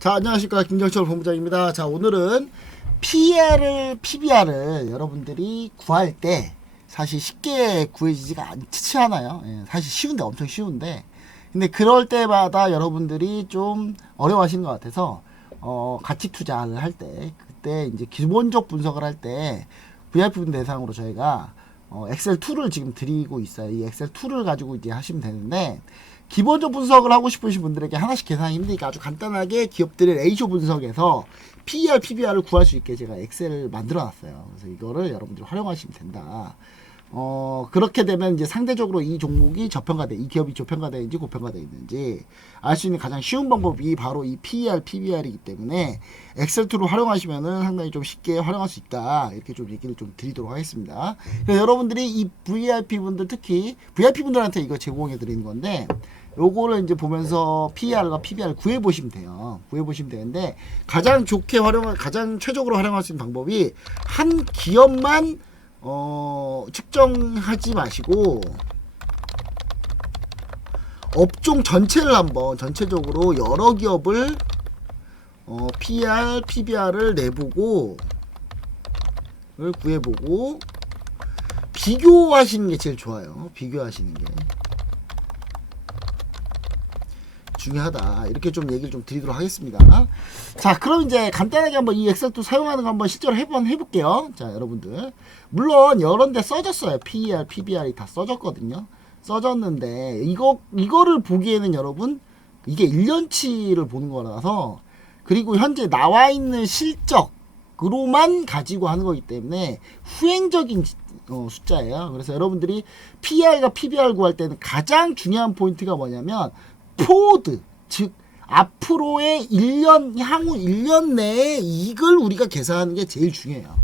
자, 안녕하십니까, 김경철 본부장입니다. 자, 오늘은 PBR을 여러분들이 구할 때 사실 쉽게 구해지지가 않지 않아요. 예, 사실 쉬운데, 엄청 쉬운데, 근데 그럴 때마다 여러분들이 좀 어려워하시는 것 같아서 가치 투자를 할 때, 그때 이제 기본적 분석을 할 때 VIP 대상으로 저희가 엑셀 툴을 지금 드리고 있어요. 이 엑셀 툴을 가지고 이제 하시면 되는데, 기본적 분석을 하고 싶으신 분들에게 하나씩 계산이 힘드니까 아주 간단하게 기업들의 레이쇼 분석에서 PER, PBR을 구할 수 있게 제가 엑셀을 만들어 놨어요. 그래서 이거를 여러분들이 활용하시면 된다. 그렇게 되면 이제 상대적으로 이 종목이 저평가돼, 이 기업이 저평가되는지 고평가되어 있는지 알 수 있는 가장 쉬운 방법이 바로 이 PER, PBR이기 때문에 엑셀 툴을 활용하시면은 상당히 좀 쉽게 활용할 수 있다. 이렇게 좀 얘기를 좀 드리도록 하겠습니다. 그래서 여러분들이 이 VIP 분들, 특히 VIP 분들한테 이거 제공해 드리는 건데, 요거를 이제 보면서 PER과 PBR을 구해보시면 돼요. 구해보시면 되는데, 가장 좋게 가장 최적으로 활용할 수 있는 방법이 한 기업만 측정하지 마시고 업종 전체를 한번 전체적으로 여러 기업을 PER, PBR을 내보고 구해보고 비교하시는 게 제일 좋아요. 비교하시는 게 중요하다. 이렇게 좀 얘기를 좀 드리도록 하겠습니다. 자, 그럼 이제 간단하게 한번 이 엑셀 툴 사용하는 거 한번 실제로 해볼게요. 자, 여러분들. 물론 여러 데 써졌어요. PER, PBR이 다 써졌거든요. 써졌는데, 이거를 보기에는 여러분, 이게 1년치를 보는 거라서, 그리고 현재 나와 있는 실적으로만 가지고 하는 거기 때문에, 후행적인 숫자예요. 그래서 여러분들이 PER과 PBR 구할 때는 가장 중요한 포인트가 뭐냐면, 포워드, 즉 앞으로의 1년, 향후 1년 내의 이익을 우리가 계산하는 게 제일 중요해요.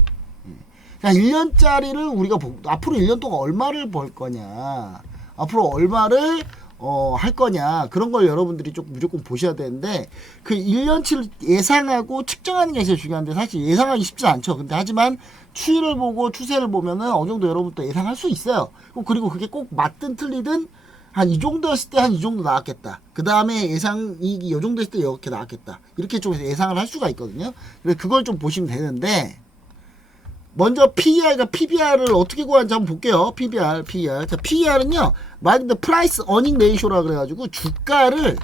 그러니까 1년짜리를 우리가 앞으로 1년 동안 얼마를 벌 거냐, 앞으로 얼마를 할 거냐, 그런 걸 여러분들이 좀 무조건 보셔야 되는데, 그 1년치를 예상하고 측정하는 게 제일 중요한데, 사실 예상하기 쉽지 않죠. 근데 하지만 추이를 보고 추세를 보면은 어느 정도 여러분도 예상할 수 있어요. 그리고 그게 꼭 맞든 틀리든 한 이 정도였을 때 한 이 정도 나왔겠다. 그 다음에 예상 이익이 이 정도 했을 때 이렇게 나왔겠다. 이렇게 좀 예상을 할 수가 있거든요. 그래서 그걸 좀 보시면 되는데, 먼저 PER과 PBR을 어떻게 구하는지 한번 볼게요. PBR, PER. 자, PER은요, 말 그대로 프라이스 어닝 레이쇼라 그래가지고 주가를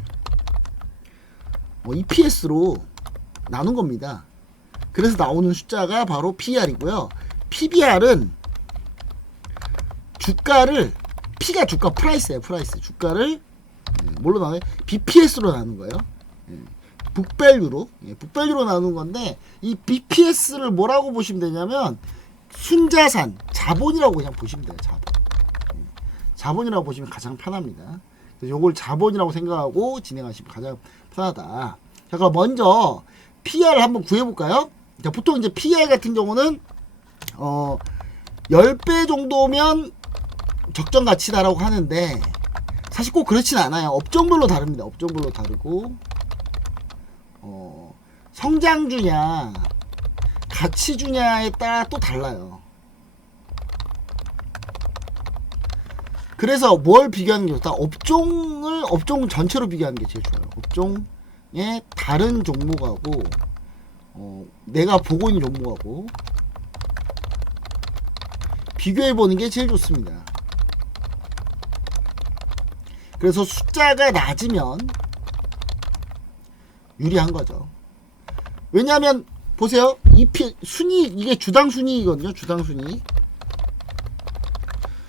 EPS로 나눈 겁니다. 그래서 나오는 숫자가 바로 PER이고요. PBR은 주가를, P가 주가 프라이스예요. 프라이스. 주가를 뭘로 나눠요? BPS로 나눈 거예요. 북밸류로. 북밸류로 나눈 건데, 이 BPS를 뭐라고 보시면 되냐면 순자산, 자본이라고 그냥 보시면 돼요. 자본이라고 보시면 가장 편합니다. 그래서 요걸 자본이라고 생각하고 진행하시면 가장 편하다. 자, 그럼 먼저 PER을 한번 구해볼까요? 자, 보통 이제 PER 같은 경우는 10배 정도면 적정 가치다라고 하는데, 사실 꼭 그렇진 않아요. 업종별로 다릅니다. 업종별로 다르고, 성장주냐 가치주냐에 따라 또 달라요. 그래서 뭘 비교하는 게 좋다? 업종 전체로 비교하는 게 제일 좋아요. 업종의 다른 종목하고 내가 보고 있는 종목하고 비교해 보는 게 제일 좋습니다. 그래서 숫자가 낮으면 유리한 거죠. 왜냐하면 보세요. 순이익, 이게 주당 순이익이거든요. 주당 순이익.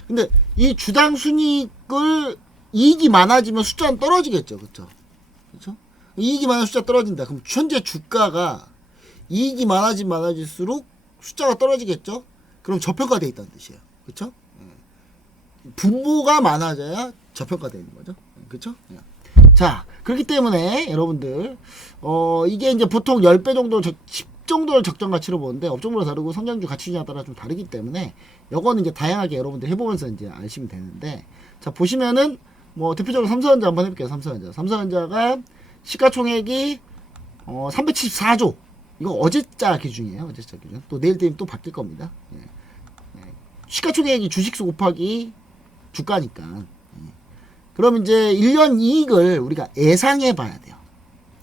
근데 이 주당 순이익을 이익이 많아지면 숫자는 떨어지겠죠. 그렇죠? 그렇죠? 이익이 많은 숫자 떨어진다. 그럼 현재 주가가 이익이 많아질수록 숫자가 떨어지겠죠. 그럼 저평가되어 있다는 뜻이에요. 그렇죠? 분모가 많아져야 저평가되는 거죠. 그렇죠? 자, 그렇기 때문에 여러분들 이게 이제 보통 10배 정도 10 정도를 적정 가치로 보는데, 업종별로 다르고 성장주 가치주냐에 따라 좀 다르기 때문에 요거는 이제 다양하게 여러분들 해보면서 이제 아시면 되는데, 자, 보시면은 뭐 대표적으로 삼성전자 한번 해볼게요. 삼성전자가 시가총액이 374조. 이거 어제자 기준이에요. 어제자 기준. 또 내일 되면 또 바뀔 겁니다. 시가총액이 주식수 곱하기 주가니까. 그럼 이제 1년 이익을 우리가 예상해 봐야 돼요.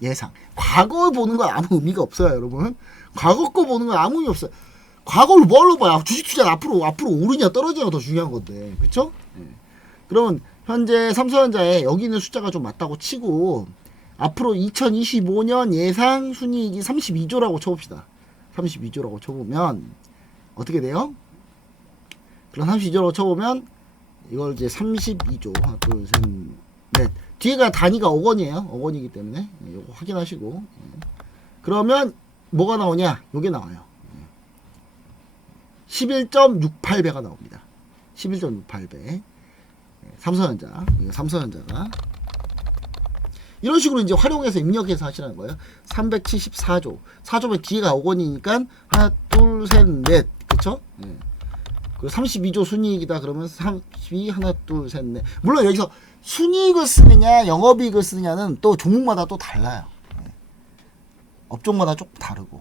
예상. 과거 보는 건 아무 의미가 없어요, 여러분. 과거 거 보는 건 아무 의미 없어요. 과거를 뭘로 봐요? 주식 투자 앞으로 오르냐 떨어지냐가 더 중요한 건데, 그렇죠? 그러면 현재 삼성전자에 여기 있는 숫자가 좀 맞다고 치고 앞으로 2025년 예상 순이익이 32조라고 쳐봅시다. 32조라고 쳐보면 어떻게 돼요? 그럼 32조라고 쳐보면 이걸 이제 32조 하나 둘 셋 넷 뒤에가 단위가 5억 원이에요. 5억 원이기 때문에 이거 확인하시고 그러면 뭐가 나오냐? 요게 나와요. 11.68배가 나옵니다. 11.68배. 삼성전자. 이거 삼성전자가 이런 식으로 이제 활용해서 입력해서 하시라는 거예요. 374조. 4조면 뒤에가 5억 원이니까 하나 둘 셋 넷. 그쵸? 예. 그리고 32조 순이익이다 그러면 32 하나 둘 셋 넷. 물론 여기서 순이익을 쓰느냐 영업이익을 쓰느냐는 또 종목마다 또 달라요. 예. 업종마다 조금 다르고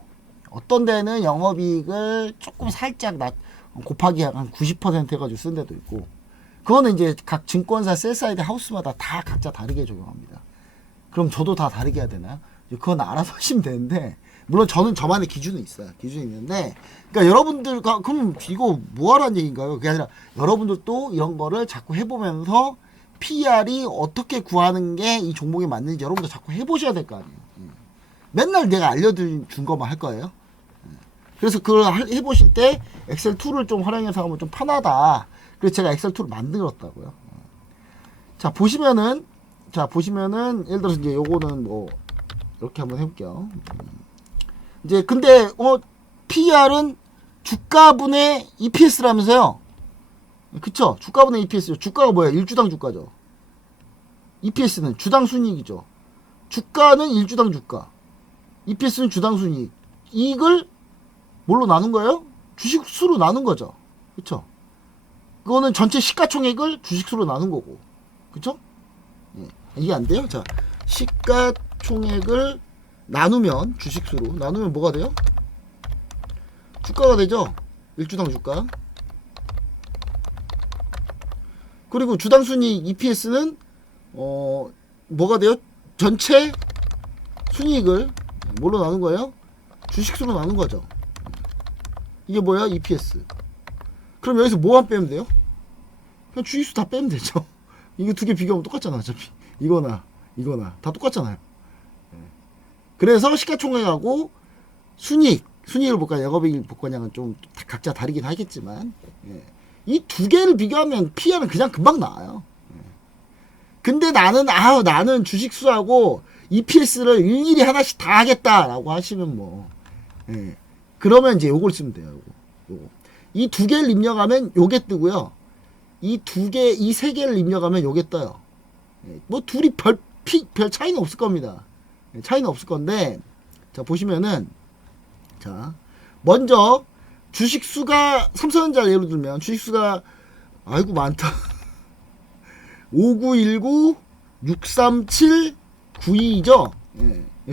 어떤 데는 영업이익을 조금 살짝 곱하기 한 90% 해가지고 쓴 데도 있고 그거는 이제 각 증권사 셀사이드 하우스마다 다 각자 다르게 적용합니다. 그럼 저도 다 다르게 해야 되나요? 그건 알아서 하시면 되는데 물론 저는 저만의 기준은 있어요. 기준이 있는데 그러니까 여러분들과 그럼 이거 뭐하라는 얘기인가요? 그게 아니라 여러분들도 이런 거를 자꾸 해보면서 PR이 어떻게 구하는 게 이 종목에 맞는지 여러분들 자꾸 해보셔야 될 거 아니에요. 맨날 내가 알려준 것만 할 거예요. 그래서 그걸 해보실 때 엑셀 툴을 좀 활용해서 하면 좀 편하다. 그래서 제가 엑셀 툴을 만들었다고요. 자 보시면은 예를 들어서 이제 요거는 뭐 이렇게 한번 해볼게요. 이제 근데 PR은 주가분의 EPS라면서요. 그쵸? 주가분의 EPS죠. 주가가 뭐야? 1주당 주가죠. EPS는 주당 순이익이죠. 주가는 1주당 주가. EPS는 주당 순이익. 이익을 뭘로 나눈 거예요? 주식수로 나눈 거죠. 그쵸? 그거는 전체 시가총액을 주식수로 나눈 거고. 그쵸? 예. 이게 안 돼요? 자, 시가총액을 나누면 주식수로 나누면 뭐가 돼요? 주가가 되죠. 1주당 주가. 그리고 주당 순이익 EPS는 뭐가 돼요? 전체 순이익을 뭘로 나눈 거예요? 주식수로 나눈 거죠. 이게 뭐야? EPS. 그럼 여기서 뭐만 빼면 돼요? 그냥 주식수 다 빼면 되죠. 이거 두 개 비교하면 똑같잖아. 어차피 이거나 다 똑같잖아요. 그래서 시가총액하고 순이익을 볼까요? 영업이익 볼거냐는 좀 각자 다르긴 하겠지만 이 두 개를 비교하면 PR은 그냥 금방 나와요. 근데 나는 주식수하고 EPS를 일일이 하나씩 다 하겠다라고 하시면 뭐 그러면 이제 요걸 쓰면 돼요. 요거. 이 두 개를 입력하면 요게 뜨고요. 이 세 개를 입력하면 요게 떠요. 뭐 둘이 별 차이는 없을 겁니다. 차이는 없을 건데 자 보시면은 자 먼저 주식수가 삼성전자 예로 들면 주식수가 아이고 많다. 5919 637 92죠.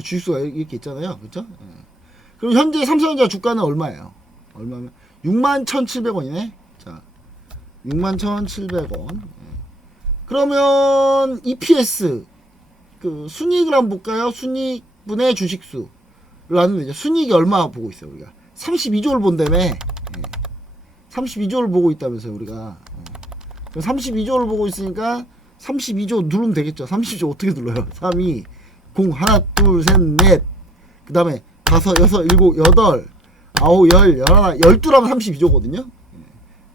주식수가 이렇게 있잖아요. 그렇죠? 그럼 현재 삼성전자 주가는 얼마예요? 얼마면 61,700원이네. 자, 61,700원. 그러면 EPS 그 순이익을 한번 볼까요? 순이익분의 주식수를 나누면 되죠. 순이익이 얼마 보고 있어요, 우리가? 32조를 본다며. 32조를 보고 있다면서요, 우리가. 32조를 보고 있으니까 32조 누르면 되겠죠. 32조 어떻게 눌러요? 3, 2, 0, 하나, 둘, 셋, 넷. 그 다음에 5, 6, 7, 8, 9, 10, 11, 12라면 32조거든요.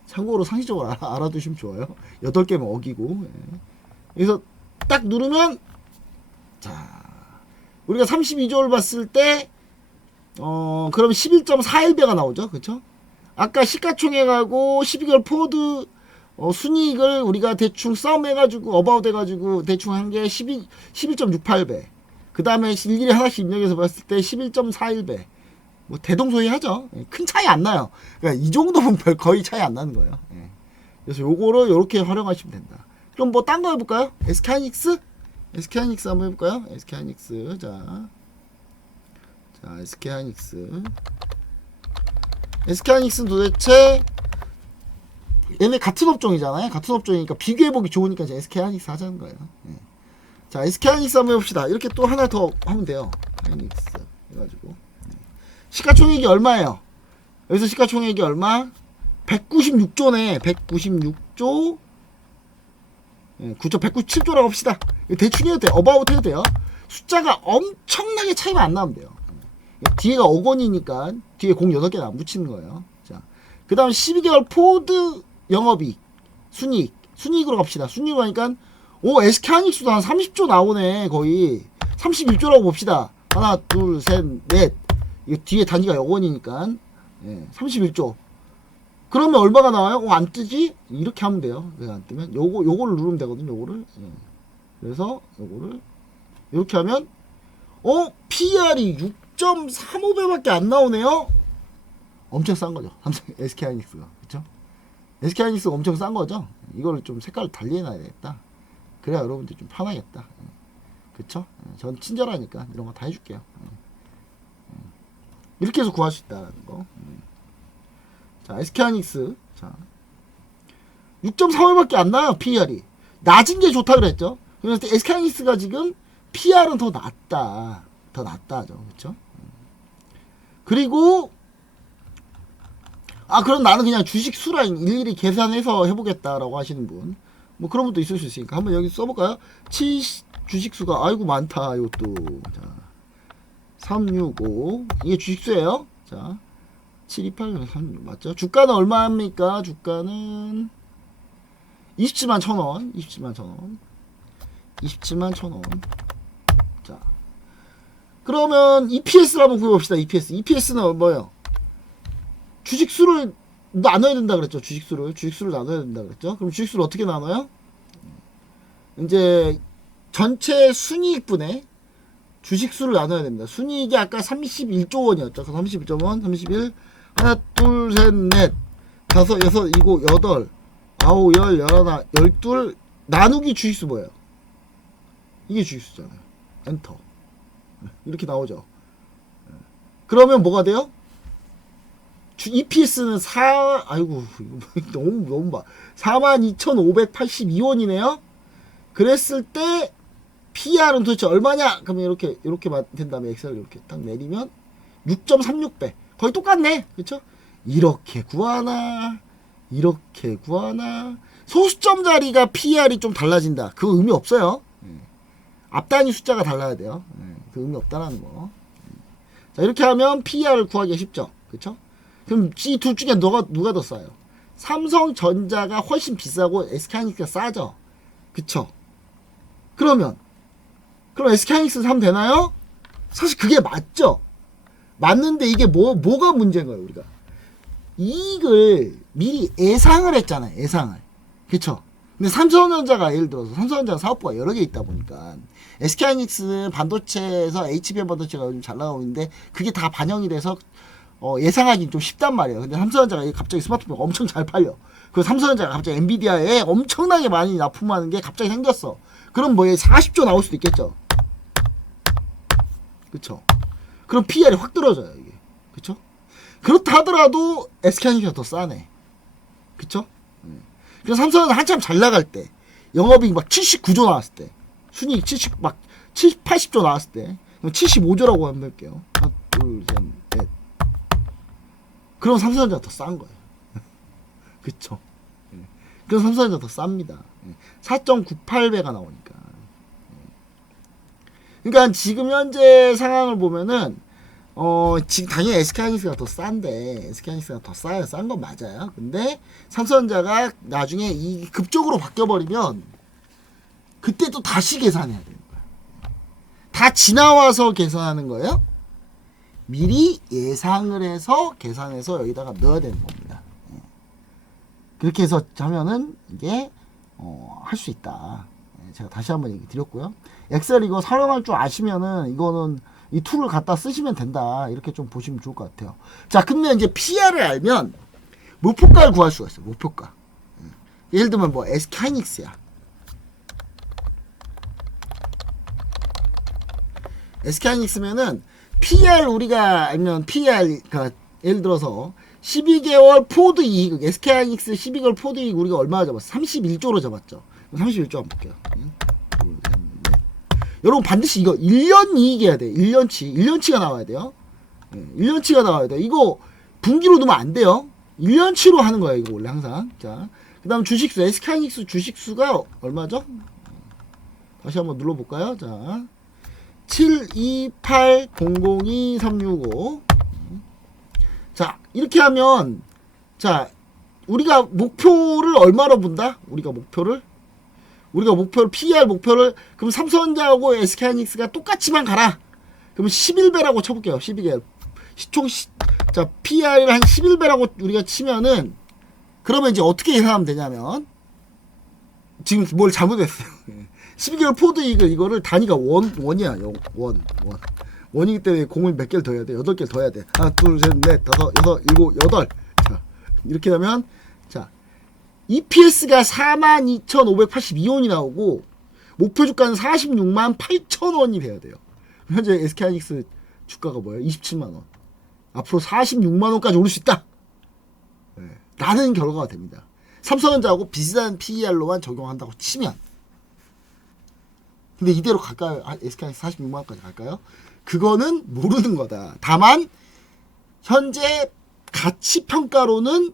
참고로 상식적으로 알아두시면 좋아요. 8개면 어기고. 그래서 딱 누르면 자 우리가 32조를 봤을 때 그럼 11.41배가 나오죠. 그쵸? 아까 시가총액하고 12개월 포드 순이익을 우리가 대충 썸해가지고 어바웃 해가지고 대충 한 게 11.68배. 그 다음에 일일이 하나씩 입력해서 봤을 때 11.41배. 뭐 대동소이하죠. 큰 차이 안 나요. 그러니까 이 정도면 별 거의 차이 안 나는 거예요. 그래서 요거를 요렇게 활용하시면 된다. 그럼 뭐 딴 거 해볼까요? SK하이닉스 한번 해볼까요? SK하이닉스 자 SK하이닉스는 도대체 얘네 같은 업종이잖아요. 같은 업종이니까 비교해보기 좋으니까 이제 SK하이닉스 하자는 거예요. 자, SK하이닉스 한번 해봅시다. 이렇게 또 하나 더 하면 돼요. 하이닉스 해가지고 시가총액이 얼마예요? 여기서 시가총액이 얼마? 196조네. 196조 9조 197조라고 합시다. 대충 해도 돼요. 어바웃 해도 돼요. 숫자가 엄청나게 차이가 안 나면 돼요. 뒤에가 5억 원이니까 뒤에 공 8개는 안 붙이는 거예요. 자, 그 다음 12개월 포드 영업이익 순이익으로 갑시다. 순이익으로 하니까 SK하이닉스도 한 30조 나오네. 거의 31조라고 봅시다. 하나 둘 셋 넷. 이거 뒤에 단위가 0억 원이니까 31조. 그러면 얼마가 나와요? 안 뜨지? 이렇게 하면 돼요. 왜 안 뜨면 요거를 누르면 되거든요. 요거를. 그래서 요거를 이렇게 하면 PR이 6.35배밖에 안 나오네요. 엄청 싼 거죠. 삼성 SK하이닉스가. 그쵸? SK하이닉스가 엄청 싼 거죠. 이거를 좀 색깔을 달리 해놔야 겠다. 그래야 여러분들 좀 편하겠다. 그쵸? 전 친절하니까 이런 거 다 해줄게요. 이렇게 해서 구할 수 있다는 거. 자, SK하이닉스. 자, 6.35밖에 안 나요. PR이. 낮은 게 좋다 그랬죠. 그래서 SK하이닉스가 지금 PR은 더 낮다. 더 낮다죠. 그쵸? 그리고 그럼 나는 그냥 주식 수랑 일일이 계산해서 해보겠다라고 하시는 분. 뭐 그런 분도 있을 수 있으니까 한번 여기 써볼까요? 주식수가 아이고 많다. 이것도. 자, 365 이게 주식수예요. 자, 728 36 맞죠? 주가는 얼마입니까? 주가는 27만 1,000원. 27만 1,000원. 27만 1,000원. 자, 그러면 EPS를 한번 구해봅시다. EPS는 뭐예요? 주식수를 나눠야 된다 그랬죠. 주식수를 나눠야 된다 그랬죠. 그럼 주식수를 어떻게 나눠요? 이제 전체 순이익분의 주식수를 나눠야 됩니다. 순이익이 아까 31조 원이었죠. 31조 원, 31, 하나, 둘, 셋, 넷, 다섯, 여섯, 일곱, 여덟, 아홉, 열, 열하나, 열둘, 나누기 주식수 뭐예요? 이게 주식수잖아요. 엔터. 이렇게 나오죠. 그러면 뭐가 돼요? EPS는 아이고, 너무 봐. 42,582원이네요? 그랬을 때, PR은 도대체 얼마냐? 그러면 이렇게 된 다음에 엑셀을 이렇게 딱 내리면 6.36배. 거의 똑같네. 그쵸? 이렇게 구하나? 소수점 자리가 PR이 좀 달라진다. 그 의미 없어요. 앞단위 숫자가 달라야 돼요. 그 의미 없다라는 거. 자, 이렇게 하면 PR을 구하기가 쉽죠. 그쵸? 그럼 이 둘 중에 누가 더 싸요? 삼성전자가 훨씬 비싸고 SK하이닉스가 싸죠. 그쵸? 그럼 SK하이닉스 사면 되나요? 사실 그게 맞죠. 맞는데 이게 뭐가 문제인 거예요, 우리가. 이익을 미리 예상을 했잖아요, 예상을. 그쵸? 근데 삼성전자가 예를 들어서 삼성전자 사업부가 여러 개 있다 보니까 SK하이닉스는 반도체에서 HBM 반도체가 요즘 잘 나오고 있는데 그게 다 반영이 돼서 예상하기는 좀 쉽단 말이에요. 근데 삼성전자가 갑자기 스마트폰이 엄청 잘 팔려. 그 삼성전자가 갑자기 엔비디아에 엄청나게 많이 납품하는 게 갑자기 생겼어. 그럼 40조 나올 수도 있겠죠. 그쵸? 그럼 PR이 확 떨어져요, 이게. 그쵸? 그렇다 하더라도 SK하이닉스가 더 싸네. 그쵸? 그래서 삼성은 한참 잘 나갈 때, 영업이익 막 79조 나왔을 때, 순이익 80조 나왔을 때, 75조라고 한번 할게요. 하나, 둘, 셋, 넷. 그럼 삼성전자가 더 싼 거예요. 그쵸? 그래서 삼성전자가 더 쌉니다. 4.98배가 나오니까. 그러니까 지금 현재 상황을 보면은 지금 당연히 SK하이닉스가 더 싼데 SK하이닉스가 더 싸요. 싼 건 맞아요. 근데 삼성전자가 나중에 이 급적으로 바뀌어버리면 그때 또 다시 계산해야 되는 거야. 다 지나와서 계산하는 거예요. 미리 예상을 해서 계산해서 여기다가 넣어야 되는 겁니다. 그렇게 해서 하면은 이게 할 수 있다. 제가 다시 한번 얘기 드렸고요. 엑셀 이거 사용할 줄 아시면은 이거는 이 툴을 갖다 쓰시면 된다. 이렇게 좀 보시면 좋을 것 같아요. 자, 근데 이제 PR을 알면 목표가를 구할 수가 있어요. 목표가. 예를 들면 뭐 SK하이닉스야. SK하이닉스면은 PR 우리가 알면 PR 그러니까 예를 들어서 12개월 포드 이익 SK하이닉스 12개월 포드 이익 우리가 얼마 잡았어? 31조로 잡았죠. 31조 한번 볼게요. 여러분 반드시 이거 1년 이익해야 돼. 1년치가 나와야 돼요. 1년치가 나와야 돼. 이거 분기로 넣으면 안 돼요. 1년치로 하는 거야 이거 원래 항상. 자, 그 다음 주식수, SK하이닉스 주식수가 얼마죠? 다시 한번 눌러볼까요? 자, 728002365. 자, 이렇게 하면, 자, 우리가 목표를 얼마로 본다? 우리가 목표를 PER 목표를, 그럼 삼성전자하고 SK하이닉스가 똑같이만 가라. 그러면 11배라고 쳐볼게요. 12개. 자, PER을 한 11배라고 우리가 치면은, 그러면 이제 어떻게 계산하면 되냐면, 지금 뭘 잘못했어요. 12개월 포드 이거를 단위가 원이야. 원이기 때문에 공을 몇 개를 더 해야 돼? 8개를 더 해야 돼. 하나, 둘, 셋, 넷, 다섯, 여섯, 일곱, 여덟. 자, 이렇게 하면, 자, EPS가 42,582원이 나오고, 목표 주가는 46만 8천원이 돼야 돼요. 현재 SK하이닉스 주가가 뭐예요? 27만원. 앞으로 46만원까지 오를 수 있다. 네, 라는 결과가 됩니다. 삼성전자하고 비슷한 PER로만 적용한다고 치면. 근데 이대로 갈까요? SK하이닉스 46만원까지 갈까요? 그거는 모르는 거다. 다만 현재 가치 평가로는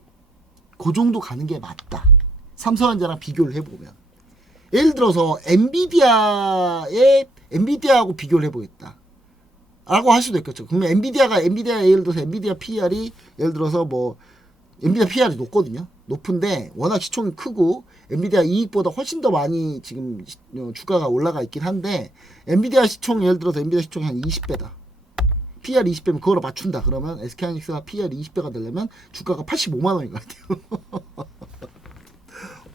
그 정도 가는 게 맞다. 삼성전자랑 비교를 해보면. 예를 들어서 엔비디아하고 비교를 해보겠다 라고 할 수도 있겠죠. 그러면 엔비디아 예를 들어서 엔비디아 PER이 예를 들어서 뭐 엔비디아 PER이 높거든요. 높은데 워낙 시총이 크고 엔비디아 이익보다 훨씬 더 많이 지금 주가가 올라가 있긴 한데, 엔비디아 시총 예를 들어서 엔비디아 시총이 한 20배다. PER 20배면 그거로 맞춘다. 그러면 SK하이닉스가 PER 20배가 되려면 주가가 85만원인 것 같아요.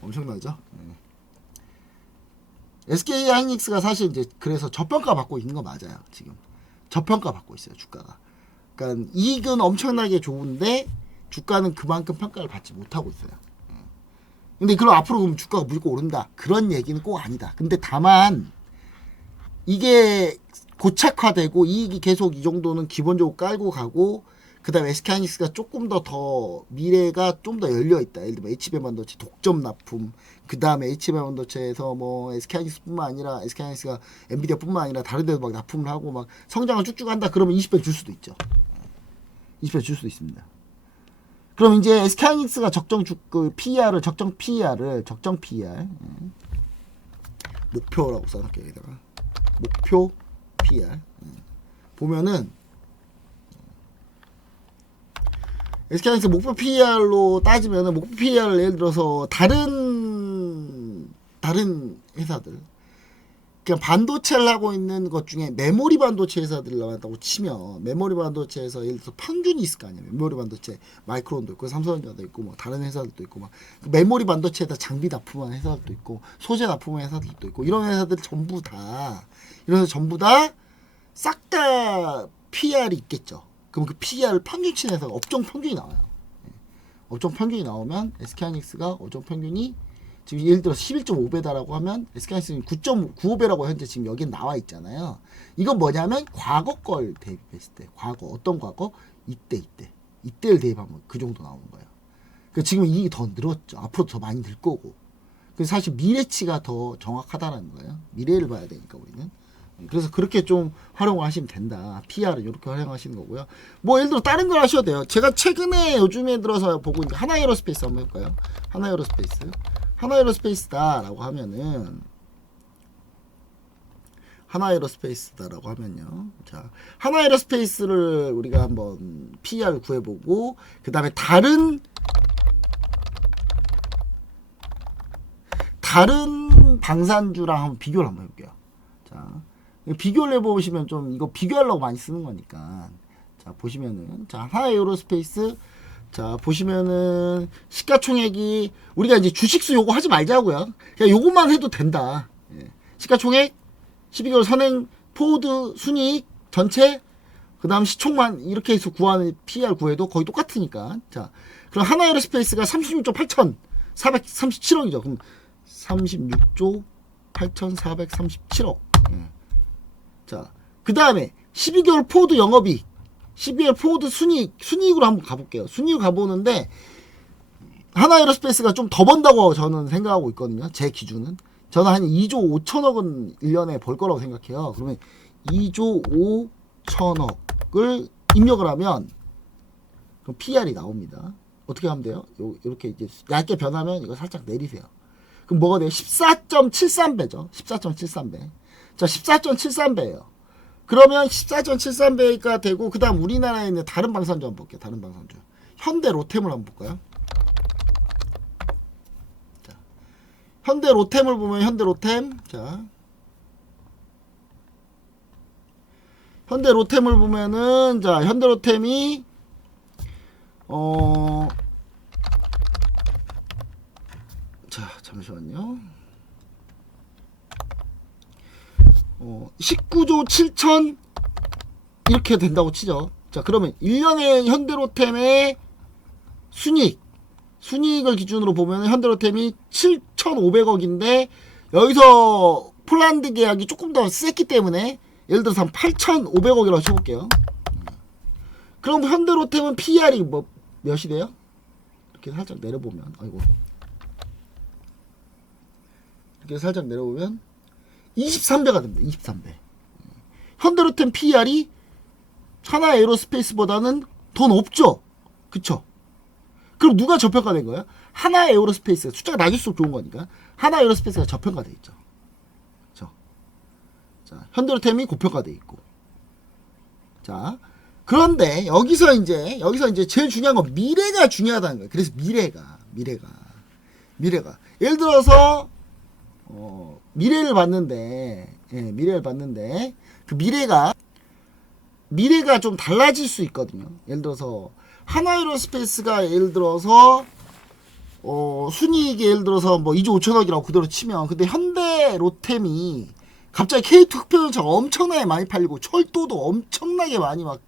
엄청나죠? SK하이닉스가 사실 이제 그래서 저평가 받고 있는 거 맞아요. 지금 저평가 받고 있어요, 주가가. 그러니까 이익은 엄청나게 좋은데 주가는 그만큼 평가를 받지 못하고 있어요. 근데 그럼 앞으로 그럼 주가가 무조건 오른다, 그런 얘기는 꼭 아니다. 근데 다만 이게 고착화되고 이익이 계속 이 정도는 기본적으로 깔고 가고, 그 다음에 SK하이닉스가 조금 더 미래가 좀 더 열려있다. 예를 들면 HBM 반도체 독점 납품, 그 다음에 HBM 반도체에서 뭐 SK하이닉스뿐만 아니라 SK하이닉스가 엔비디아 뿐만 아니라 다른 데도 막 납품을 하고 막 성장을 쭉쭉 한다. 그러면 20배 줄 수도 있죠. 20배 줄 수도 있습니다. 그럼 이제 SK하이닉스가 적정 PER을 목표라고 써놓을게요. 여기다가 목표 PER 보면은 SK하이닉스 목표 PER로 따지면은, 목표 PER을 예를 들어서 다른 회사들, 그냥 반도체를 하고 있는 것 중에 메모리 반도체 회사들을 나왔다고 치면, 메모리 반도체에서 예를 들어서 평균이 있을 거 아니에요. 메모리 반도체 마이크론도 있고 삼성전자도 있고 뭐 다른 회사들도 있고 막 메모리 반도체에다 장비 납품하는 회사들도 있고 소재 납품하는 회사들도 있고, 이런 회사들 전부 다 싹 다 PER이 있겠죠. 그럼 그 PER을 평균치 내서 업종 평균이 나와요. 업종 평균이 나오면 SK하이닉스가 업종 평균이 지금 예를 들어 11.5배다라고 하면 SK하이닉스는 9.95배라고 현재 지금 여기 나와 있잖아요. 이건 뭐냐면 과거 걸 대입했을 때, 어떤 과거? 이때를 대입하면 그 정도 나오는 거예요. 그러니까 지금 이익이 더 늘었죠. 앞으로 더 많이 늘 거고. 그래서 사실 미래치가 더 정확하다는 거예요. 미래를 봐야 되니까 우리는. 그래서 그렇게 좀 활용을 하시면 된다. PER을 이렇게 활용하시는 거고요. 뭐 예를 들어 다른 걸 하셔도 돼요. 제가 최근에 요즘에 들어서 보고 있는 하나에어로스페이스 한번 해볼까요? 하나에어로스페이스다라고 하면은, 하나에어로스페이스다라고 하면요. 자, 하나에어로스페이스를 우리가 한번 PER 구해보고, 그 다음에 다른 방산주랑 한번 비교를 한번 해볼게요. 자, 비교를 해보시면 좀 이거 비교하려고 많이 쓰는 거니까. 자, 보시면은, 자, 하나에어로스페이스, 자, 보시면은 시가총액이, 우리가 이제 주식수 요거 하지 말자고요. 그냥 요것만 해도 된다. 예. 시가총액, 12개월 선행, 포드, 순이익, 전체, 그 다음 시총만 이렇게 해서 구하는 PER 구해도 거의 똑같으니까. 자, 그럼 하나에어로스페이스가 36조 8,437억이죠. 그럼 36조 8,437억. 예. 자, 그 다음에 12개월 포드 영업이익, 12개월 포드 순이익으로 한번 가볼게요. 순이익 가보는데, 하나에어로스페이스가 좀 더 번다고 저는 생각하고 있거든요. 제 기준은. 저는 한 2조 5천억은 1년에 벌 거라고 생각해요. 그러면 2조 5천억을 입력을 하면 그럼 PR이 나옵니다. 어떻게 하면 돼요? 이렇게 이제 얇게 변하면 이거 살짝 내리세요. 그럼 뭐가 돼요? 14.73배죠. 14.73배. 자, 14.73배예요. 그러면 14.73배가 되고, 그 다음 우리나라에 있는 다른 방산주 한번 볼게요. 다른 방산주. 현대 로템을 한번 볼까요? 자, 현대 로템을 보면 현대 로템. 자, 현대 로템을 보면은, 자, 현대 로템이, 자, 잠시만요. 19조 7천 이렇게 된다고 치죠. 자, 그러면 1년에 현대로템의 순이익을 기준으로 보면 현대로템이 7,500억인데 여기서 폴란드 계약이 조금 더 셌기 때문에 예를 들어서 한 8,500억이라고 쳐볼게요. 그럼 현대로템은 PR이 뭐 몇이 돼요? 이렇게 살짝 내려보면, 아이고, 이렇게 살짝 내려보면 23배가 됩니다. 23배. 현대로템 PR이 하나 에어로스페이스보다는 더 높죠. 그쵸? 그럼 누가 저평가된 거예요? 하나 에어로스페이스. 숫자가 낮을수록 좋은 거니까 하나 에어로스페이스가 저평가돼 있죠. 그쵸? 자, 현대로템이 고평가돼 있고. 자, 그런데 여기서 이제 제일 중요한 건 미래가 중요하다는 거예요. 그래서 미래가 예를 들어서 미래를 봤는데, 예, 미래를 봤는데 그 미래가 좀 달라질 수 있거든요. 예를 들어서 하나에어로스페이스가 예를 들어서 순이익이 예를 들어서 뭐 2조 5천억이라고 그대로 치면, 근데 현대 로템이 갑자기 K2 흑표전차가 엄청나게 많이 팔리고 철도도 엄청나게 많이 막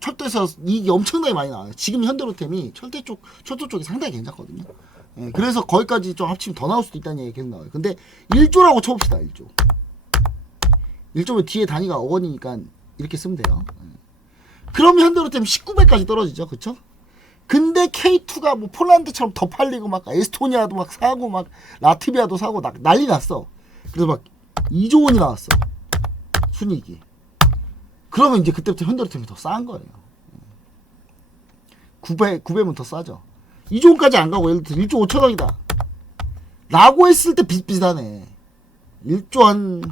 철도에서 이익이 엄청나게 많이 나와요. 지금 현대로템이 철도 쪽이 상당히 괜찮거든요. 예, 그래서 거기까지 좀 합치면 더 나올 수도 있다는 얘기 계속 나와요. 근데 1조라고 쳐봅시다. 1조면 뒤에 단위가 억원이니까 이렇게 쓰면 돼요. 예. 그럼 현대로템 19배까지 떨어지죠. 그쵸? 근데 K2가 뭐 폴란드처럼 더 팔리고 막 에스토니아도 막 사고 막 라트비아도 사고 난리 났어. 그래서 막 2조 원이 나왔어. 순이익이. 그러면 이제 그때부터 현대로템이 더 싼 거예요. 9배면 더 싸죠. 2조 원까지 안 가고 예를 들어 1조 5천억이다 라고 했을 때 비슷비슷하네. 1조 한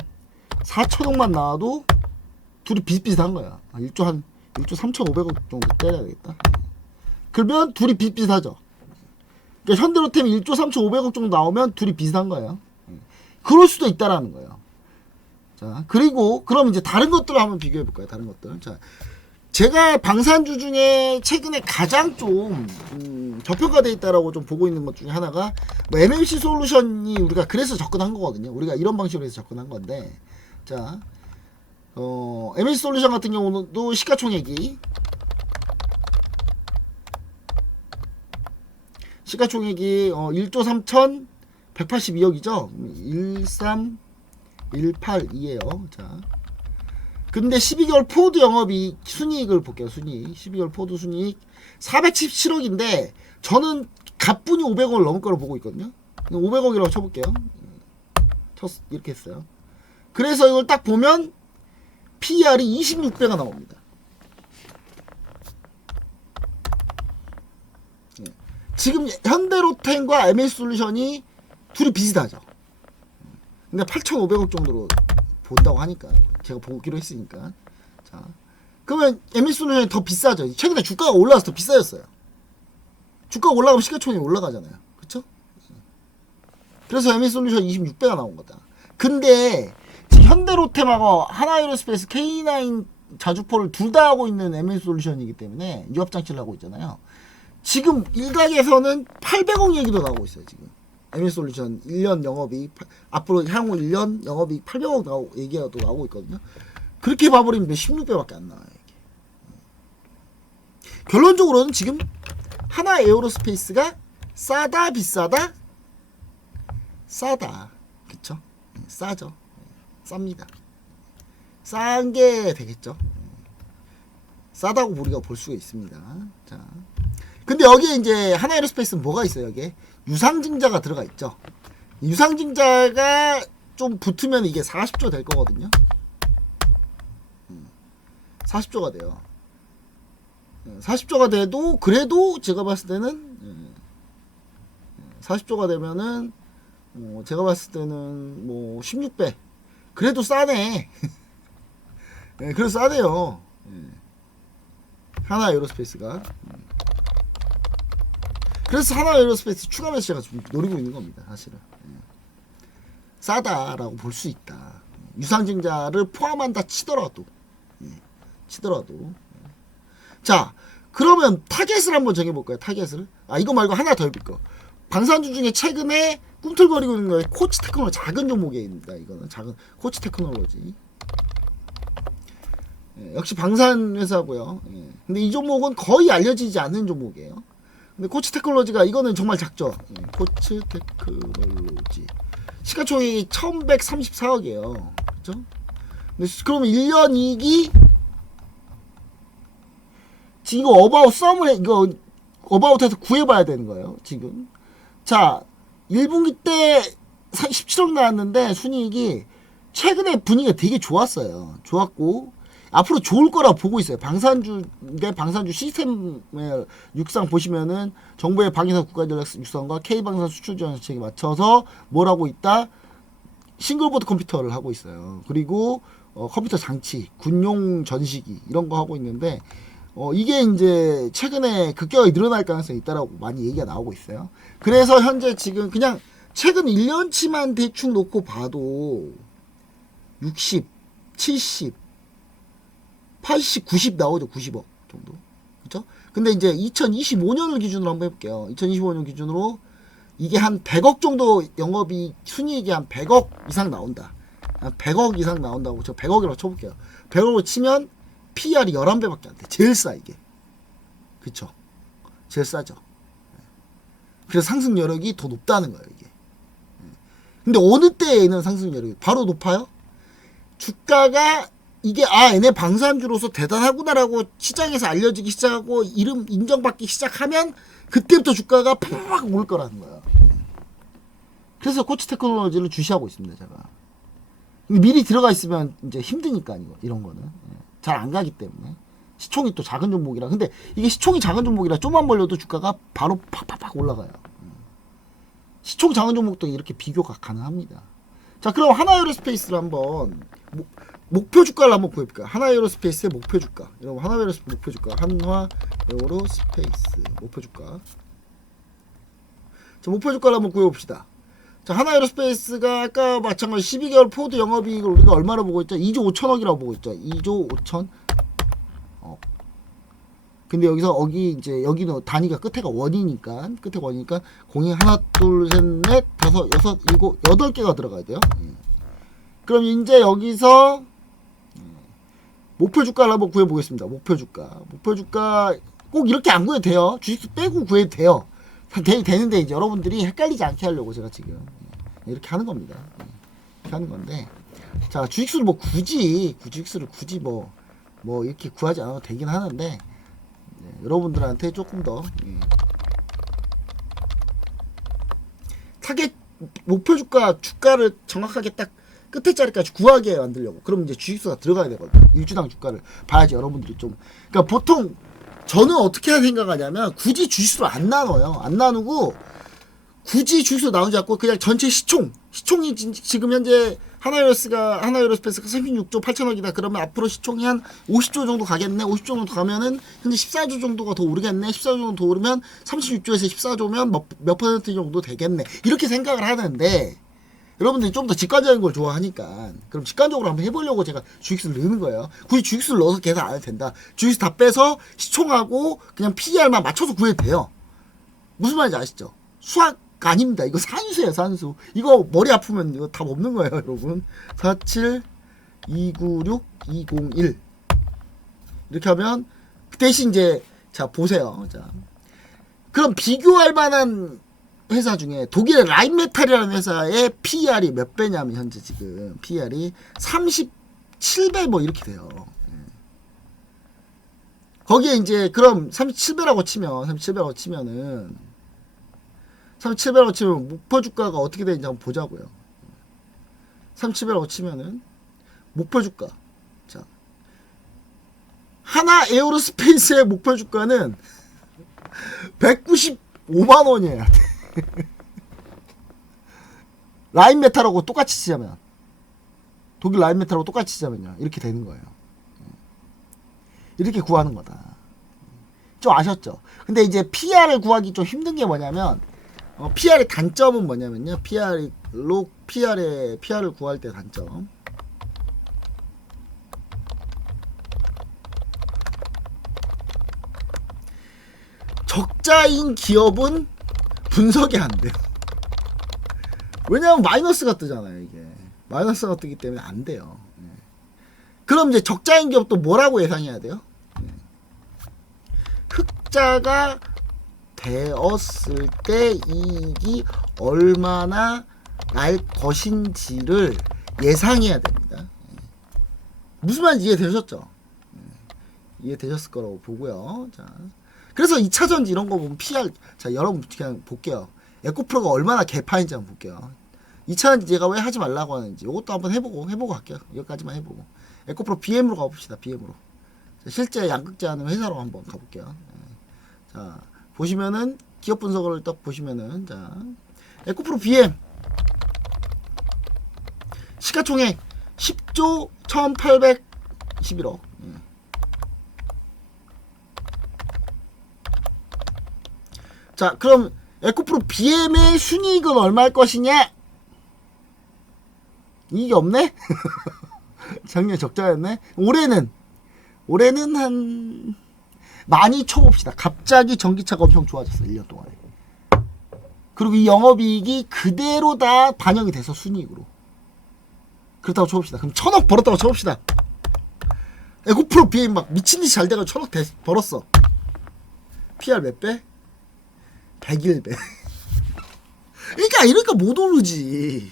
4천억만 나와도 둘이 비슷비슷한 거야. 1조 3,500억 정도 때려야 되겠다. 그러면 둘이 비슷비슷하죠. 그러니까 현대로템이 1조 3,500억 정도 나오면 둘이 비슷한 거예요. 그럴 수도 있다라는 거예요. 자, 그리고 그럼 이제 다른 것들을 한번 비교해 볼까요? 다른 것들. 자, 제가 방산주 중에 최근에 가장 좀 저평가되어 있다라고 좀 보고 있는 것 중에 하나가 뭐 MMC 솔루션이 우리가 그래서 접근한 거거든요. 우리가 이런 방식으로 해서 접근한 건데, 자, MMC 솔루션 같은 경우도 시가총액이 1조 3,182억이죠. 13182예요. 자, 근데 12개월 포드 영업이 순이익을 볼게요. 순이익 12개월 포드 순이익 477억인데 저는 가뿐히 500억을 넘을 거로 보고 있거든요. 500억이라고 쳐볼게요. 이렇게 했어요. 그래서 이걸 딱 보면 PER이 26배가 나옵니다. 지금 현대로템과 MS솔루션이 둘이 비슷하죠. 근데 8,500억 정도로 본다고 하니까 제가 보기로 했으니까. 자, 그러면 MS솔루션이 더 비싸죠. 최근에 주가가 올라와서 더 비싸졌어요. 주가가 올라가면 시가총액이 올라가잖아요. 그쵸? 그래서 MS솔루션 26배가 나온 거다. 근데 지금 현대로템하고 하나에어로스페이스 K9 자주포를 둘 다 하고 있는 MS솔루션이기 때문에 유합장치를 하고 있잖아요. 지금 일각에서는 800억 얘기도 나오고 있어요. 지금 MS솔루션 1년 영업이익, 앞으로 향후 1년 영업이익 800억 얘기가 또 나오고 있거든요. 그렇게 봐버리면 16배밖에 안 나와요. 이게. 결론적으로는 지금 하나 에어로스페이스가 싸다 비싸다? 싸다. 그쵸? 싸죠. 쌉니다. 싼 게 되겠죠. 싸다고 우리가 볼 수가 있습니다. 자, 근데 여기에 이제 하나 에어로스페이스는 뭐가 있어요? 여기에 유상증자가 들어가 있죠. 유상증자가 좀 붙으면 이게 40조 될 거거든요. 40조가 돼요. 40조가 돼도 그래도 제가 봤을 때는 40조가 되면은 제가 봤을 때는 뭐 16배 그래도 싸네. 네, 그래도 싸네요. 하나 에어로스페이스가. 그래서 하나 에어로스페이스 추가 매수제가 좀 노리고 있는 겁니다. 사실은 싸다라고 볼 수 있다. 유상증자를 포함한다 치더라도. 자, 그러면 타겟을 한번 정해볼까요? 타겟을. 이거 말고 하나 더 해볼 거. 방산주 중에 최근에 꿈틀거리고 있는 거에 코치 테크놀로지 작은 종목입니다. 이거는 작은 코치 테크놀로지. 역시 방산 회사고요. 근데 이 종목은 거의 알려지지 않는 종목이에요. 근데 코치 테크놀로지가 이거는 정말 작죠. 코치 테크놀로지. 시가총액이 1134억이에요. 그죠? 근데 그럼 1년 이익이 지금 이거 어바웃 썸을 이거 어바웃해서 구해봐야 되는 거예요. 지금. 자, 1분기 때 17억 나왔는데 순이익이 최근에 분위기가 되게 좋았어요. 좋았고 앞으로 좋을 거라 보고 있어요. 방산주인데 방산주 시스템의 육상 보시면은 정부의 방위산 국가전략 육상과 K방산 수출 지원 정책에 맞춰서 뭘 하고 있다? 싱글보드 컴퓨터를 하고 있어요. 그리고 컴퓨터 장치, 군용 전시기 이런 거 하고 있는데 이게 이제 최근에 급격하게 늘어날 가능성이 있다라고 많이 얘기가 나오고 있어요. 그래서 현재 지금 그냥 최근 1년치만 대충 놓고 봐도 60, 70, 80, 90 나오죠. 90억 정도. 그렇죠? 근데 이제 2025년을 기준으로 한번 해볼게요. 2025년 기준으로 이게 한 100억 정도 영업이 순이익이 한 100억 이상 나온다. 한 100억 이상 나온다고 저 100억이라고 쳐볼게요. 100억으로 치면 PR이 11배밖에 안 돼. 제일 싸 이게. 그쵸? 제일 싸죠. 그래서 상승 여력이 더 높다는 거예요 이게. 근데 어느 때에는 상승 여력이 바로 높아요? 주가가 이게 얘네 방산주로서 대단하구나라고 시장에서 알려지기 시작하고 이름 인정받기 시작하면 그때부터 주가가 팍팍 오를 거라는 거야. 그래서 코치 테크놀로지를 주시하고 있습니다 제가. 미리 들어가 있으면 이제 힘드니까 이런 거는 잘 안 가기 때문에 시총이 또 작은 종목이라. 근데 이게 시총이 작은 종목이라 좀만 벌려도 주가가 바로 팍팍팍 올라가요. 시총 작은 종목도 이렇게 비교가 가능합니다. 자, 그럼 하나에어로스페이스를 한번 목표 주가를 한번 보여볼까요? 하나에어로스페이스의 목표 주가. 여러분 하나에어로스페이스 목표 주가. 한화에어로스페이스 목표 주가. 자, 목표 주가를 한번 구해봅시다. 자, 하나에어로스페이스가 아까 마찬가지 12개월 포드 영업이익을 우리가 얼마로 보고 있죠? 2조 5천억이라고 보고 있죠. 2조 5천. 근데 여기서 여기는 단위가 끝에가 원이니까 공이 하나, 둘, 셋, 넷, 다섯, 여섯, 일곱, 8개가 들어가야 돼요. 그럼 이제 여기서 목표 주가를 한번 구해보겠습니다. 목표 주가 꼭 이렇게 안 구해도 돼요. 주식수 빼고 구해도 돼요. 되는데 이제 여러분들이 헷갈리지 않게 하려고 제가 지금 이렇게 하는 겁니다. 이렇게 하는 건데, 자, 주식수를 주식수를 굳이 뭐 이렇게 구하지 않아도 되긴 하는데, 여러분들한테 조금 더 타겟 목표 주가를 정확하게 딱 끝에 자리까지 구하게 만들려고. 그럼 이제 주식수가 들어가야 되거든요. 일주당 주가를 봐야지 여러분들이 좀. 그러니까 보통 저는 어떻게 생각하냐면 굳이 주식수를 안 나눠요. 안 나누고 굳이 주식수 나누지 않고 그냥 전체 시총이 지금 현재 하나에어로스페이스가 36조 8천억이다. 그러면 앞으로 시총이 한 50조 정도 가겠네. 50조 정도 가면은 현재 14조 정도가 더 오르겠네. 14조 정도 더 오르면 36조에서 14조면 몇 퍼센트 정도 되겠네. 이렇게 생각을 하는데 여러분들이 좀 더 직관적인 걸 좋아하니까 그럼 직관적으로 한번 해보려고 제가 주식수를 넣는 거예요. 굳이 주식수를 넣어서 계산 안 해도 된다. 주식수 다 빼서 시총하고 그냥 PER만 맞춰서 구해도 돼요. 무슨 말인지 아시죠? 수학 아닙니다. 이거 산수예요, 산수. 이거 머리 아프면 이거 답 없는 거예요, 여러분. 47 296 201 이렇게 하면 대신 이제 자 보세요. 자, 그럼 비교할 만한 회사 중에 독일의 라인메탈이라는 회사의 PER이 몇 배냐면 현재 지금 PER이 37배 뭐 이렇게 돼요. 거기에 이제 그럼 37배라고 치면은 3700원 치면 목표 주가가 어떻게 되는지 한번 보자고요. 3700원 치면은 목표 주가. 자, 하나 에어로스페이스의 목표 주가는 195만 원이에요. 라인메탈하고 똑같이 치자면, 독일 라인메탈하고 똑같이 치자면요, 이렇게 되는 거예요. 이렇게 구하는 거다. 좀 아셨죠? 근데 이제 PR을 구하기 좀 힘든 게 뭐냐면, PR의 단점은 뭐냐면요, PR을 구할 때 단점. 적자인 기업은 분석이 안 돼요. 왜냐면 마이너스가 뜨잖아요, 이게. 마이너스가 뜨기 때문에 안 돼요. 그럼 이제 적자인 기업도 뭐라고 예상해야 돼요? 흑자가 되었을 때 이익이 얼마나 날 것인지를 예상해야 됩니다. 무슨 말인지 이해되셨죠? 이해되셨을 거라고 보고요. 자, 그래서 2차전지 이런 거 보면 PR, 자, 여러분 그냥 볼게요. 에코프로가 얼마나 개파인지 한번 볼게요. 2차전지 제가 왜 하지 말라고 하는지 이것도 한번 해보고 갈게요. 여기까지만 해보고. 에코프로 BM으로 가봅시다. BM으로. 실제 양극재하는 회사로 한번 가볼게요. 자, 보시면은 기업 분석을 딱 보시면은, 자, 에코프로 BM 시가총액 10조 1811억. 자, 그럼 에코프로 BM의 순이익은 얼마일 것이냐? 이익이 없네? 작년 적자였네? 올해는 한 많이 쳐봅시다. 갑자기 전기차가 엄청 좋아졌어, 1년 동안에. 그리고 이 영업이익이 그대로 다 반영이 돼서 순이익으로. 그렇다고 쳐봅시다. 그럼 1000억 벌었다고 쳐봅시다. 에코프로 BM 막 미친듯이 잘 돼가지고 1000억 벌었어. PR 몇 배? 101배. 그러니까 못 오르지.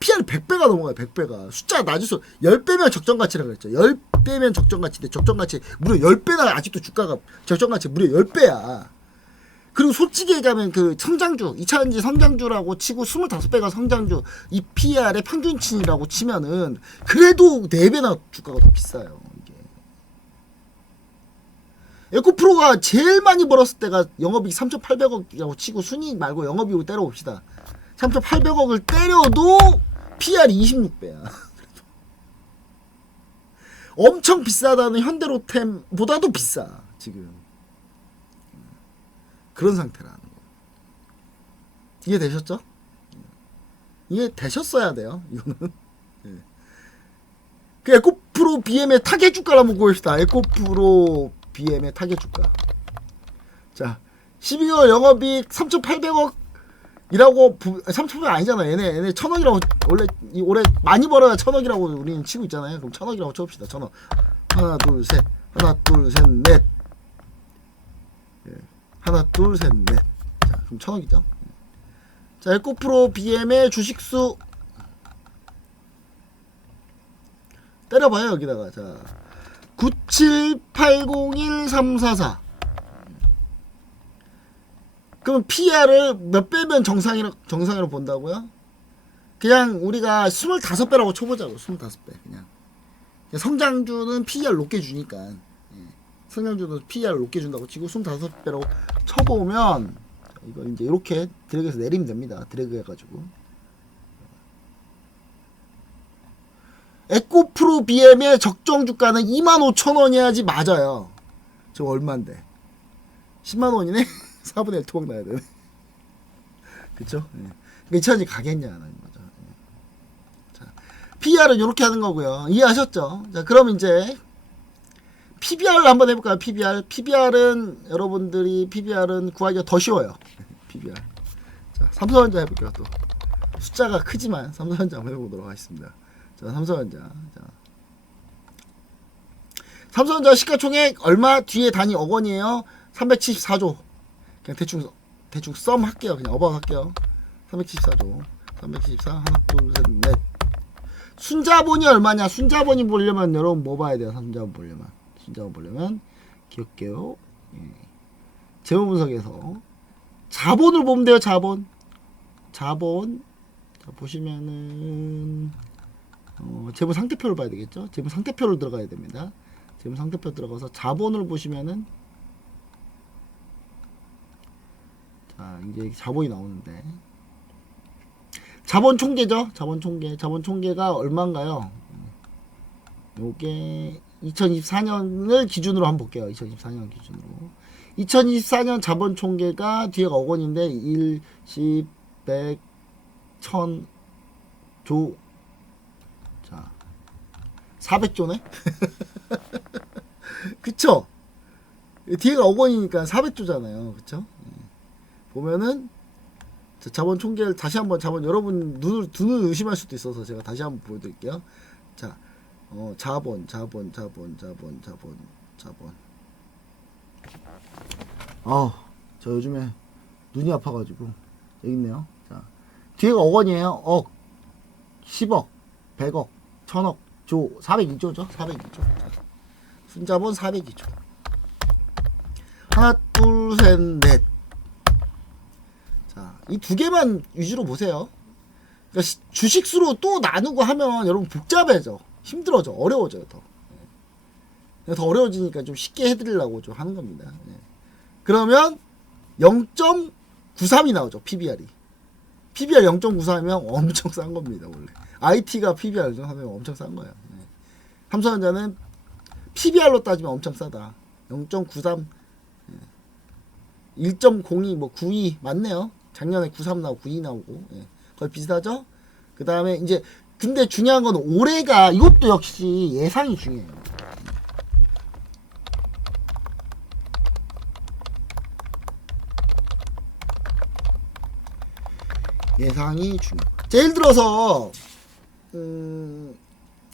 PR 100배가 넘어가요. 100배가. 숫자 낮을수록 10배면 적정가치라 그랬죠. 10배면 적정가치인데 적정가치 무려 10배나 아직도 주가가 적정가치 무려 10배야. 그리고 솔직히 얘기하면 그 성장주 2차전지 성장주라고 치고 25배가 성장주 이 PR의 평균치라고 치면은 그래도 4배나 주가가 더 비싸요. 에코프로가 제일 많이 벌었을 때가 영업이익 3,800억이라고 치고 순이익 말고 영업이익을 때려봅시다. 3,800억을 때려도 PR이 26배야. 엄청 비싸다는 현대로템보다도 비싸 지금. 그런 상태라는 거. 이해되셨죠? 이해되셨어야 돼요. 이거는. 그 에코프로 BM의 타겟 주가를 한번 보십시다. 에코프로 BM의 타겟 주가. 자, 12개월 영업이익 3,800억 이라고 3,800억 아니잖아. 얘네 1,000억이라고 원래 올해 많이 벌어야 1,000억이라고 우리는 치고 있잖아요. 그럼 1,000억이라고 쳐봅시다. 1,000억. 하나 둘 셋 넷. 하나 둘 셋 넷. 자, 그럼 1,000억이죠. 자, 에코프로 BM의 주식수 때려봐요. 여기다가. 자, 97801,344. 그럼 PR을 몇 배면 정상이라고 본다고요? 그냥 우리가 25배라고 쳐보자고. 25배 그냥. 성장주는 PR 높게 주니까. 성장주는 PR 높게 준다고 치고 25배라고 쳐보면 이거 이제 이렇게 드래그해서 내리면 됩니다. 드래그 해가지고. 에코프로 BM의 적정 주가는 25,000원이어야지 맞아요. 저 얼마인데? 10만원이네? 4분의 1 토막 나야 되네. 그쵸? 네. 2차전지 가겠냐? 맞아. 자, PR은 이렇게 하는 거고요. 이해하셨죠? 자, 그럼 이제 PBR을 한번 해볼까요? PBR은 여러분들이 PBR은 구하기가 더 쉬워요. PBR. 자, 삼성전자 해볼게요. 또 숫자가 크지만 삼성전자 한번 해보도록 하겠습니다. 자, 삼성전자. 삼성전자 시가총액 얼마? 뒤에 단위 억 원이에요. 374조. 그냥 대충 썸 할게요. 그냥 어바웃 할게요. 374조. 374 하나 둘 셋 넷. 순자본이 얼마냐? 순자본이 보려면 여러분 뭐 봐야 돼요? 순자본 보려면 기억해요. 예. 재무분석에서 자본을 보면 돼요. 자본. 자, 보시면은 재무 상태표를 봐야 되겠죠. 재무 상태표를 들어가야 됩니다. 재무 상태표 들어가서 자본을 보시면은, 자, 이제 자본이 나오는데, 자본 총계죠. 자본 총계가 얼마인가요? 요게 2024년을 기준으로 한번 볼게요. 2024년 기준으로. 2024년 자본 총계가 뒤에가 5억 원인데 1, 10, 100, 1000 조. 자, 400조네? 그쵸? 뒤에가 5억 원이니까 400조잖아요. 그쵸? 보면은 자본 총계를 다시 한번 여러분 두 눈을 의심할 수도 있어서 제가 다시 한번 보여드릴게요. 자, 자본. 저 요즘에 눈이 아파가지고 여기 있네요. 자, 뒤에가 5억 원이에요. 억, 10억, 100억, 1000억, 조, 402조죠. 402조. 자, 순자본 402조. 하나, 둘, 셋, 넷. 자, 이 두 개만 위주로 보세요. 그러니까 주식수로 또 나누고 하면 여러분 복잡해져. 힘들어져. 어려워져요. 더 어려워지니까 좀 쉽게 해드리려고 좀 하는 겁니다. 그러면 0.93이 나오죠. PBR이. PBR 0.93이면 엄청 싼 겁니다. 원래 IT가 PBR 0.3이면 엄청 싼 거예요. 삼성전자는 PBR로 따지면 엄청 싸다. 0.93, 1.02, 뭐 92 맞네요. 작년에 93 나오고 92 나오고 거의 비슷하죠. 그 다음에 이제 근데 중요한 건 올해가, 이것도 역시 예상이 중요해요. 예상이 중요해요. 예를 들어서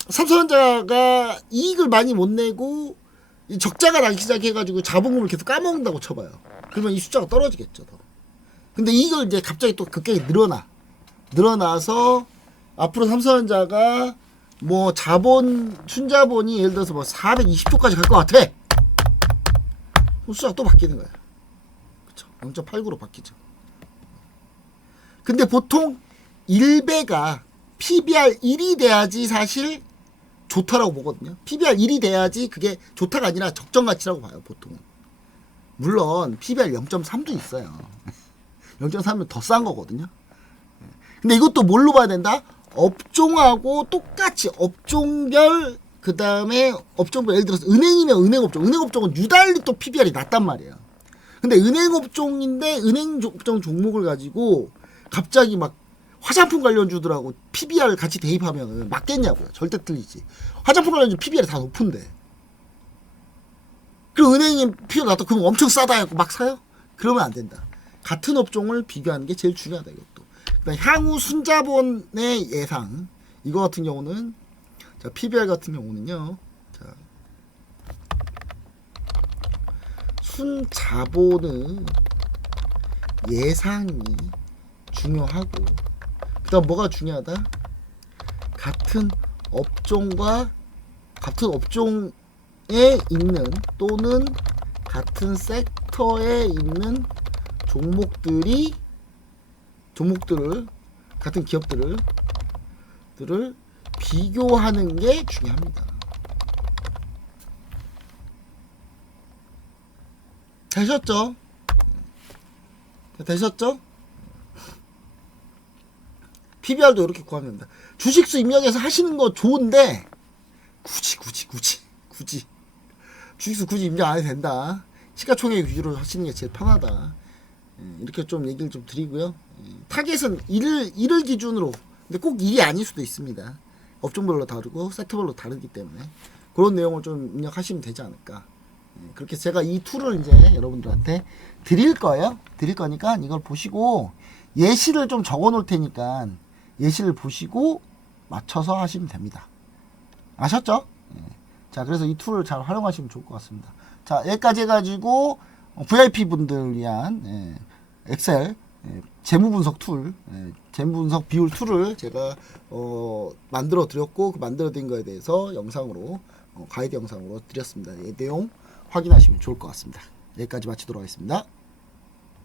삼성전자가 이익을 많이 못 내고 적자가 나기 시작해가지고 자본금을 계속 까먹는다고 쳐봐요. 그러면 이 숫자가 떨어지겠죠. 더. 근데 이걸 이제 갑자기 또 급격히 늘어나서 앞으로 삼성전자가 뭐 순자본이 예를 들어서 뭐 420조까지 갈 것 같아. 숫자가 또 바뀌는 거야. 그쵸? 0.89로 바뀌죠. 근데 보통 1배가 PBR 1이 돼야지 사실 좋다라고 보거든요. PBR 1이 돼야지 그게 좋다가 아니라 적정 가치라고 봐요, 보통은. 물론 PBR 0.3도 있어요. 0.3은 더 싼 거거든요. 근데 이것도 뭘로 봐야 된다? 업종하고 똑같이 업종별, 그 다음에 업종별, 예를 들어서 은행이면 은행업종은 유달리 또 PBR이 낮단 말이에요. 근데 은행업종인데 은행업종 종목을 가지고 갑자기 막 화장품 관련주들하고 PBR 같이 대입하면 맞겠냐고요. 절대 틀리지. 화장품 관련주 PBR이 다 높은데. 그럼 은행이 PBR 낮다 그럼 엄청 싸다 해갖고 막 사요? 그러면 안 된다. 같은 업종을 비교하는 게 제일 중요하다, 이것도. 그다음 향후 순자본의 예상. 이거 같은 경우는, 자, PBR 같은 경우는요. 자, 순자본의 예상이 중요하고, 그다음 뭐가 중요하다? 같은 업종에 있는 또는 같은 섹터에 있는 종목들을 같은 기업들을 비교하는 게 중요합니다. 되셨죠? PBR도 이렇게 구하면 됩니다. 주식수 입력해서 하시는 거 좋은데 굳이 주식수 굳이 입력 안 해도 된다. 시가총액 위주로 하시는 게 제일 편하다. 이렇게 좀 얘기를 좀 드리고요. 타겟은 일을 기준으로, 근데 꼭 일이 아닐 수도 있습니다. 업종별로 다르고 섹터별로 다르기 때문에 그런 내용을 좀 입력하시면 되지 않을까. 그렇게 제가 이 툴을 이제 여러분들한테 드릴 거니까 이걸 보시고 예시를 좀 적어 놓을 테니까 예시를 보시고 맞춰서 하시면 됩니다. 아셨죠? 자, 그래서 이 툴을 잘 활용하시면 좋을 것 같습니다. 자, 여기까지 해가지고 VIP 분들 위한 엑셀 재무분석 툴, 재무분석 비율 툴을 제가 만들어 드렸고, 그 만들어 드린 거에 대해서 영상으로 가이드 영상으로 드렸습니다. 이 내용 확인하시면 좋을 것 같습니다. 여기까지 마치도록 하겠습니다.